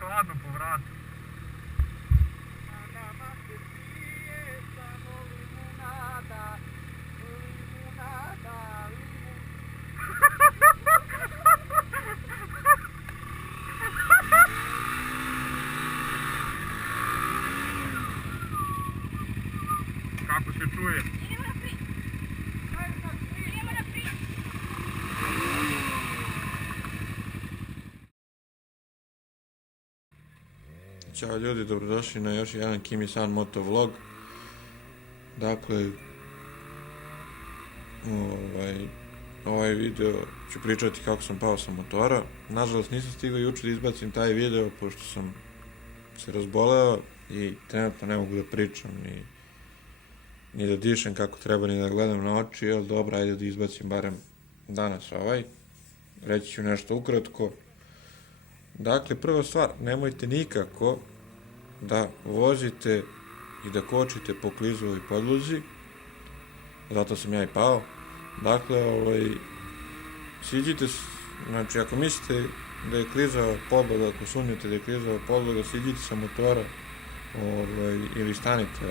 hladno po vratu. Kako se čuje? Ćao ljudi, dobrodošli na još jedan Kimi San Moto vlog. Dakle, ovaj video ću pričati kako sam pao sa motora. Nažalost nisam stigao jučer da izbacim taj video pošto sam se razboleo i trenutno ne mogu da pričam ni da dišem kako treba, ni da gledam na oči, ali dobro, ajde da izbacim barem danas ovaj. Reći ću nešto ukratko. Dakle, prva stvar, nemojte nikako da vozite i da kočite po klizovoj podlozi, zato sam ja i pao. Dakle, siđite, znači ako mislite da je klizava podloga, ako sumnjate da je klizava podloga, siđite sa motora ili stanite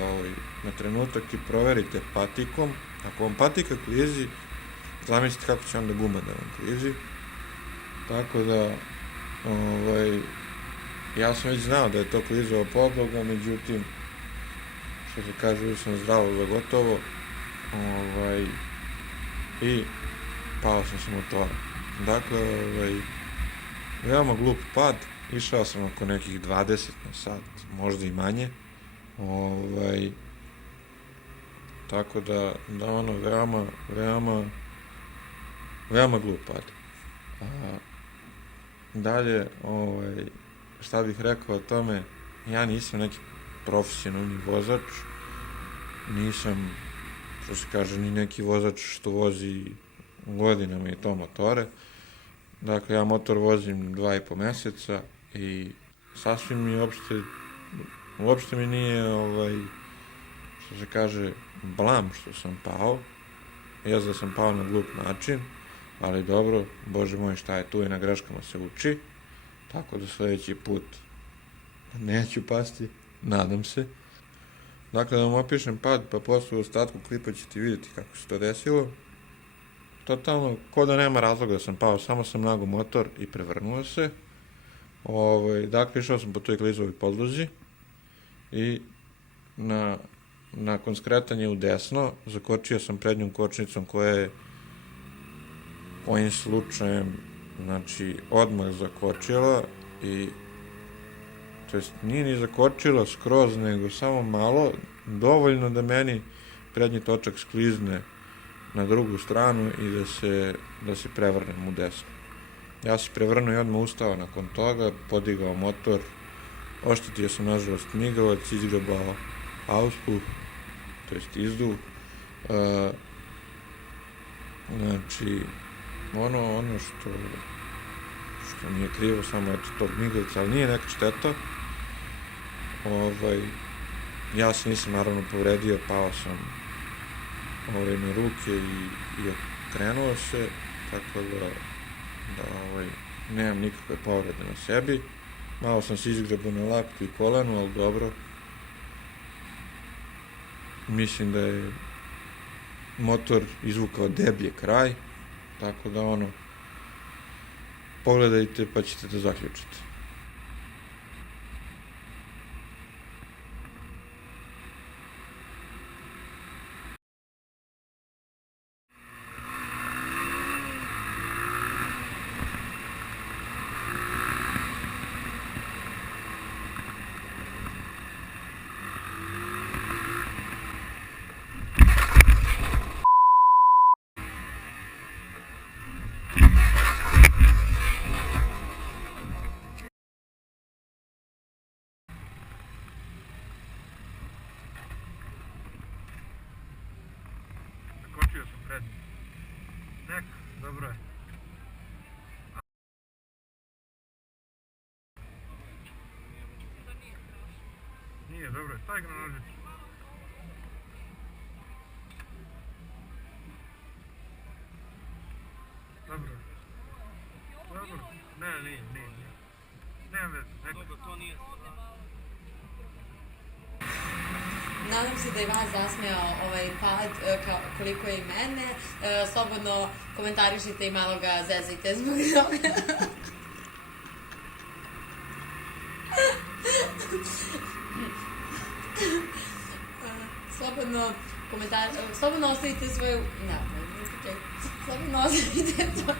na trenutak i proverite patikom. Ako vam patika klizi, zamislite kako će onda guma da vam klizi. Tako da, ja sam već znao da je to klizava podloga, međutim, što se kaže, uvijek sam zdravo za gotovo, i pao sam sa motora. Dakle, veoma glup pad, išao sam oko nekih 20 na sat, možda i manje, tako da veoma glup pad. Dalje, šta bih rekao o tome, ja nisam neki profesionalni vozač, nisam, što se kaže, ni neki vozač što vozi godinama i to motore. Dakle, ja motor vozim 2,5 meseca i sasvim mi uopšte mi nije, što se kaže, blam što sam pao. Jes da sam pao na glup način, ali dobro, Bože moj, šta je tu, i na greškama se uči, tako da sljedeći put neću pasti, nadam se. Dakle, da vam opišem pad, pa posle u ostatku klipa ćete vidjeti kako se to desilo. Totalno, ko da nema razloga da sam pao, samo sam nagao motor i prevrnuo se. Dakle, išao sam po toj klizovoj podlozi i nakon skretanja u desno, zakočio sam prednjom kočnicom koja je kojim slučajem, znači, odmah zakočila i, to jest, nije ni zakočila skroz, nego samo malo, dovoljno da meni prednji točak sklizne na drugu stranu i da se prevrnem u desno. Ja se prevrnuo i odmah ustao nakon toga, podigao motor, oštetio sam nažalost migavac, izgrebao auspuh, to jest izduv, znači, ono što mi je krivo, samo eto tog migavca, ali nije neka šteta. Ja se nisam naravno povredio, pao sam na ruke i okrenuo se, tako da nemam nikakve povrede na sebi. Malo sam se izgrebao na laktu i kolenu, ali dobro. Mislim da je motor izvukao deblje kraj, tako da pogledajte pa ćete da zaključite. Zakočio sam prednji. Nek, dobro je. Nije, dobro je, staj ga na nožicu. Dobro je. Dobro. Ne, nije. Nema veze, neka. nije stvarno. Nadam se da je vas zasmejao ovaj pad koliko je i mene. Slobodno komentarišite i malo ga zezajte zbog toga. Slobodno ostavite svoju... Slobodno ostavite svoju...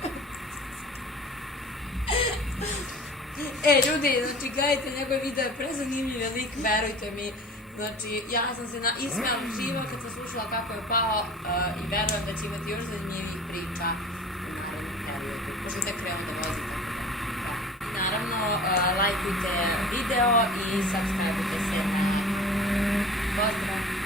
Ljudi, znači, gledajte, njegov video je prezanimljiv lik, verujte mi. Znači, ja sam se ismejala živo kad sam slušala kako je pao i verujem da će imati još zanimljivih priča u narednom periodu, pošto je tek krenuo da vozi, tako da. I naravno, lajkujte video i subscribe-ujte se na... Pozdrav!